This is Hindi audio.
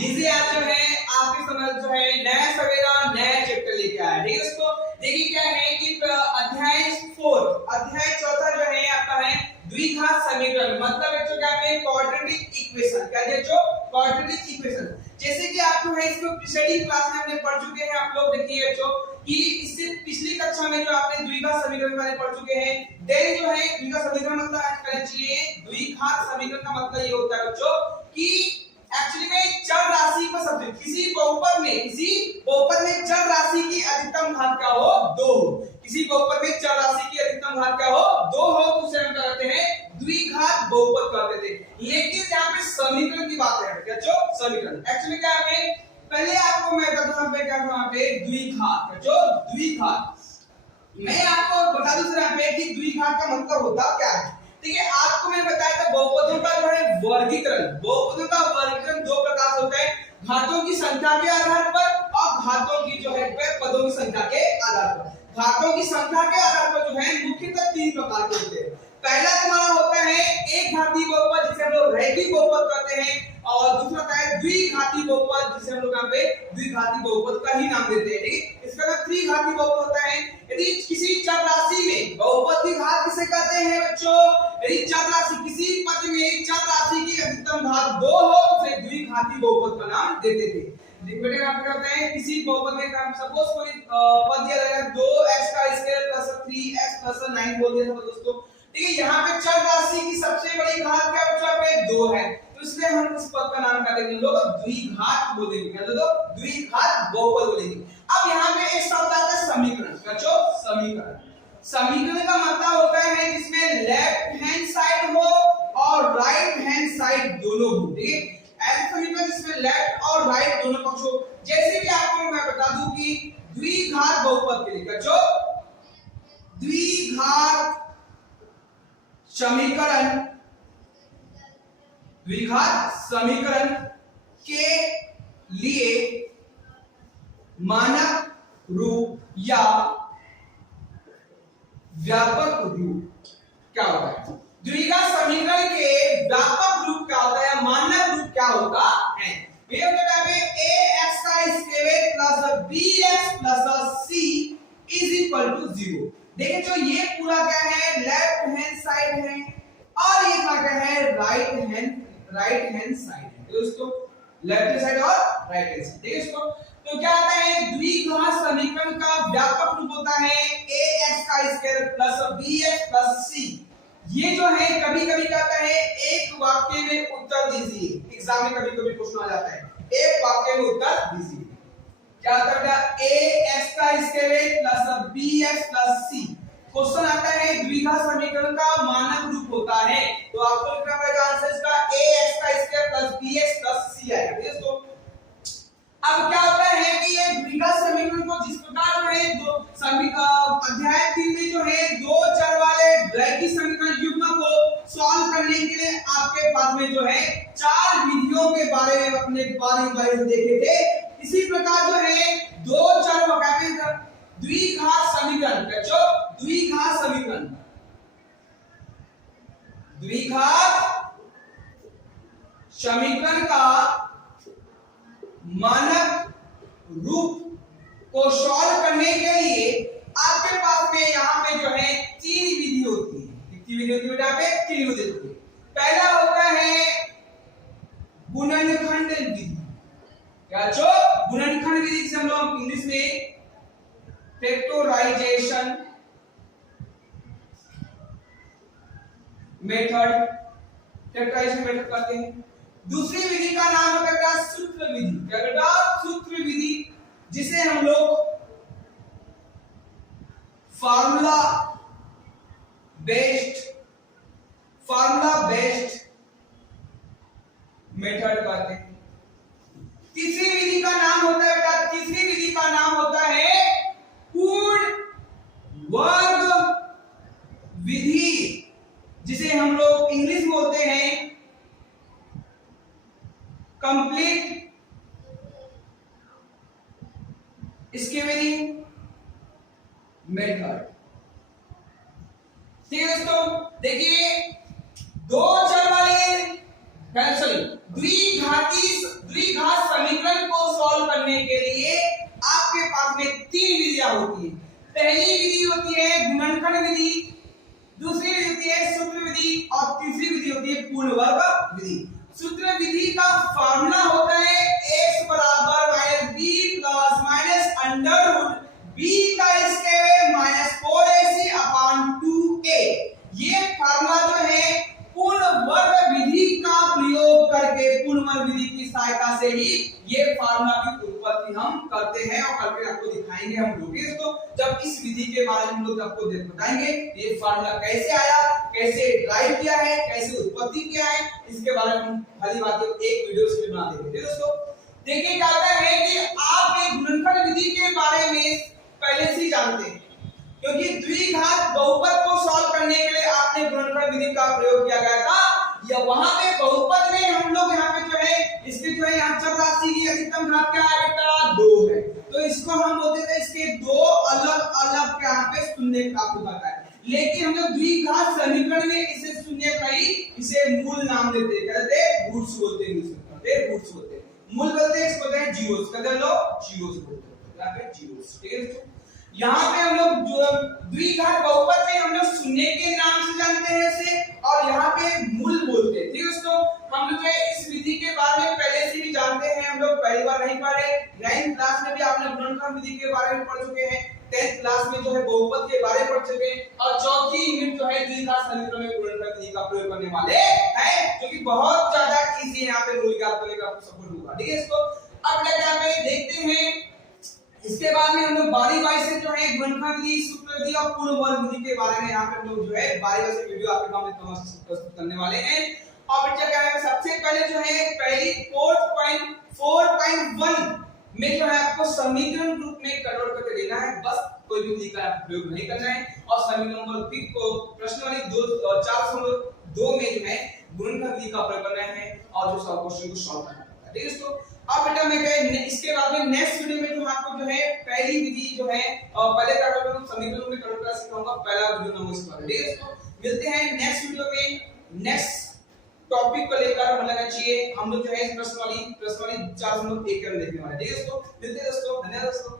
लीजिए आज जो है आपके समझ जो है नया सवेरा नया चैप्टर लेके आया। ठीक है दोस्तों, देखिए क्या है कि अध्याय चौथा जो है आपका है द्विघात समीकरण, मतलब बच्चों क्या है क्वाड्रेटिक इक्वेशन। क्या है जो क्वाड्रेटिक इक्वेशन, जैसे कि आप जो है इसको पिछली क्लास में हमने पढ़ चुके हैं। आप लोग देखिए बच्चों कि इससे पिछली कक्षा में जो आपने द्विघात समीकरण के बारे में पढ़ चुके हैं। देन जो है द्विघात समीकरण मतलब आज करना चाहिए द्विघात समीकरण का मतलब ये होता है बच्चों कि एक्चुअली में चर राशि को सब्स्टिट्यूट किसी बहुपद में चर राशि की अधिकतम घात क्या हो 2 हो। किसी बहुपद में चर राशि की अधिकतम घात क्या हो 2 हो तो उसे हम कहते हैं द्विघात बहुपद कहते थे। लेकिन यहाँ पे समीकरण की बात है क्या जो समीकरण एक्चुअली क्या है, पहले आपको मैं बता दूं पे क्या वहां पे द्विघात जो द्विघात मैं आपको बता दूं सर यहाँ पे कि द्विघात का मतलब होता क्या है। ठीक है, आपको मैंने बताया था बहुपदों का जो है वर्गीकरण, बहुपदों का वर्गीकरण दो प्रकार से होता है, घातों की संख्या के आधार पर और घातों की जो है पदों की संख्या के आधार पर। घातों की संख्या के आधार पर जो है मुख्यतः 3 प्रकार के होते हैं। पहला तुम्हारा होता है एक घाती बहुपद जिसे हम लोग रैखिक बहुपद कहते हैं, और दूसरा होता है द्विघाती बहुपद जिसे हम लोग यहाँ पे द्विघाती बहुपद का ही नाम देते हैं। ठीक, इसका मतलब त्रिघाती बहुपद होता है यदि किसी चर राशि में बहुपद की घात किसे कहते हैं बच्चों, यदि चर राशि किसी पद में चर राशि की अधिकतम घात 2 हो तो उसे द्विघाती बहुपद का नाम देते थे। बेटे आप करते हैं किसी बहुपद में हम सपोज कोई पद दिया जाएगा 2x का स्क्वायर प्लस 3x प्लस 9 बोल दिया था दोस्तों। ठीक है, यहाँ पे चर राशि की सबसे बड़ी घात क्या बच्चों पे 2 है, तो इसलिए हम इस पद का नाम क्या देंगे लोग द्विघात बोलेंगे। क्या तो द्विघात बहुपद बोलेंगे। अब यहाँ पे एक शब्द आता है समीकरण। बच्चों समीकरण, समीकरण का मतलब होता है जिसमें लेफ्ट हैंड साइड हो और राइट हैंड साइड दोनों हो। ठीक है, ऐसा समीकरण जिसमें लेफ्ट और राइट दोनों पक्ष हो। जैसे कि आपको मैं बता दूं कि द्विघात बहुपद के लिए बच्चों द्विघात समीकरण, द्विघात समीकरण के लिए मानक रूप या व्यापक रूप क्या होता है। द्विघात समीकरण के व्यापक रूप क्या होता है, मानक रूप क्या होता है। ये होता है ax का square plus bx plus c is equal to 0। देखिए जो ये पूरा क्या है लेफ्ट हैंड साइड है और ये क्या है राइट हैंड साइड है दोस्तों, लेफ्ट साइड और राइट हैंड साइड। ठीक है इसको तो क्या आता है द्विघात समीकरण का व्यापक रूप होता है ax का square plus bx plus c। ये जो है कभी-कभी कहता है एक वाक्य में उत्तर दीजिए, एग्जाम में कभी-कभी क्वेश्चन आ जाता है एक वाक्य में उत्तर दीजिए। क्या आता है ax का square plus bx plus c। Question आता है द्विघात समीकरण का मानक रूप होता है, तो आपको लिखना पड़ेगा आंसर इसका ax का square plus bx plus c आएगा दोस्तों। अब क्या होता है कि ये द्विघात समीकरण को जिस प्रकार जो है दो अध्याय 3 में जो है दो चर वाले रैखिक समीकरण युग्म को सॉल्व करने के लिए आपके पास में जो है 4 विधियों के बारे में अपने बारे में देखे थे। इसी प्रकार जो है दो चर द्विघात समीकरण बच्चों द्विघात समीकरण, द्विघात समीकरण का मानक रूप को सॉल्व करने के लिए आपके पास में यहाँ पे जो है 3 विधि होती है। कितनी विधि होती है बेटा पे 3 विधि होती है। पहला होता है गुणनखंड विधि। क्या जो गुणनखंड विधि से हम लोग इंग्लिश में फैक्टराइजेशन मेथड कहते हैं। दूसरी विधि का नाम होता है सूत्र विधि। क्या बेटा सूत्र विधि, जिसे हम लोग फार्मूला बेस्ड मेथड कहते हैं। तीसरी विधि का नाम होता है बेटा तीसरी विधि का नाम होता है पूर्ण वर्ग विधि, जिसे हम लोग इंग्लिश में बोलते हैं कंप्लीट स्केवेरिंग मेथड। ठीक है दोस्तों, देखिए दो चर वाले द्विघात विधि का फार्मूला होता है x बराबर minus B plus minus under root B का square minus 4ac upon 2a। ये फार्मूला जो है पूर्ण वर्ग विधि का प्रयोग करके, पूर्ण वर्ग विधि की सहायता से ही ये फार्मूला की उत्पत्ति हम करते हैं और करके आपको दिखाएंगे हम लोग। तो जब इस विधि के बारे में हम लोग आपको बताएंगे ये फार्मूला कैसे आया, कैसे ड्राइव किया है, कैसे उत्पत्ति किया है, इसके बारे में हम भली बात एक वीडियो से बना देंगे दोस्तों। देखिए क्या है कि आप एक गुणनफल विधि के बारे में पहले से ही जानते हैं, क्योंकि द्विघात बहुपद को सॉल्व करने के लिए आपने गुणनफल विधि का प्रयोग किया गया था। या वहां पे बहुपद में हम लोग यहाँ पे जो है इसके जो है यहाँ चर राशि की अधिकतम घात क्या है बेटा 2 है, तो इसको हम बोलते थे इसके दो अलग अलग यहाँ पे शून्य आपको पता है। लेकिन हम लोग द्विघात समीकरण में इसे शून्य का ही इसे मूल नाम देते, कहते हैं रूट्स बोलते हैं, रूट्स बोलते हैं, मूल बोलते हैं, इसको बोलते हैं जीरोस, कहते हैं लोग जीरोस बोलते हैं, यहाँ पे जीरोस। ठीक है, यहाँ पे हम लोग जो द्विघात बहुपद में हम लोग शून्य के नाम से जानते हैं इसे, और यहाँ पे मूल बोलते हैं। ठीक है दोस्तों, हम लोग इस विधि के बारे में पहले से भी जानते हैं, हम लोग पहली बार नहीं पढ़े, 9th क्लास में भी आपने गुणनफल विधि के बारे में पढ़ चुके हैं, 10th क्लास में जो है बहुपद के बारे में पढ़ चुके हैं, और चौथी यूनिट जो है द्विघात समीकरण में गुणनफल विधि का प्रयोग करने वाले हैं, जो कि बहुत ज्यादा इजी है, यहाँ पे रूल ज्ञात करने का आपको सपोर्ट होगा। ठीक है दोस्तों, अब देखते हैं इसके बाद में हम लोग बारी बारी से जो है गुणनफल विधि, सूत्र विधि और पूर्ण वर्ग विधि के बारे में यहाँ पे हम लोग जो है बारी बारी से वीडियो आपके सामने प्रस्तुत करने वाले हैं। और बच्चा क्या है, सबसे पहले जो है पहली 4.1 में जो है आपको समीकरण रूप में कन्वर्ट करके देना है, बस कोई भी विधि का प्रयोग नहीं करना है। और समीकरण नंबर 3 को प्रश्न वाली 4.2 में जो है गुणनफल विधि का प्रयोग करना है और जो सब क्वेश्चन को सॉल्व करना है। ठीक है दोस्तों, अब बेटा मैं इसके बाद में नेक्स्ट वीडियो में जो आपको जो है पहली विधि जो है पहले क्या करूंगा, समीकरणों में कन्वर्ट करना सिखाऊंगा, पहला वीडियो नाम इसका। ठीक है दोस्तों, मिलते हैं नेक्स्ट वीडियो में नेक्स्ट टॉपिक को लेकर। हम लगना चाहिए हम लोग जो है प्रश्न वाली 4.1 देखने वाले। ठीक है दोस्तों, मिलते हैं दोस्तों, धन्यवाद दोस्तों।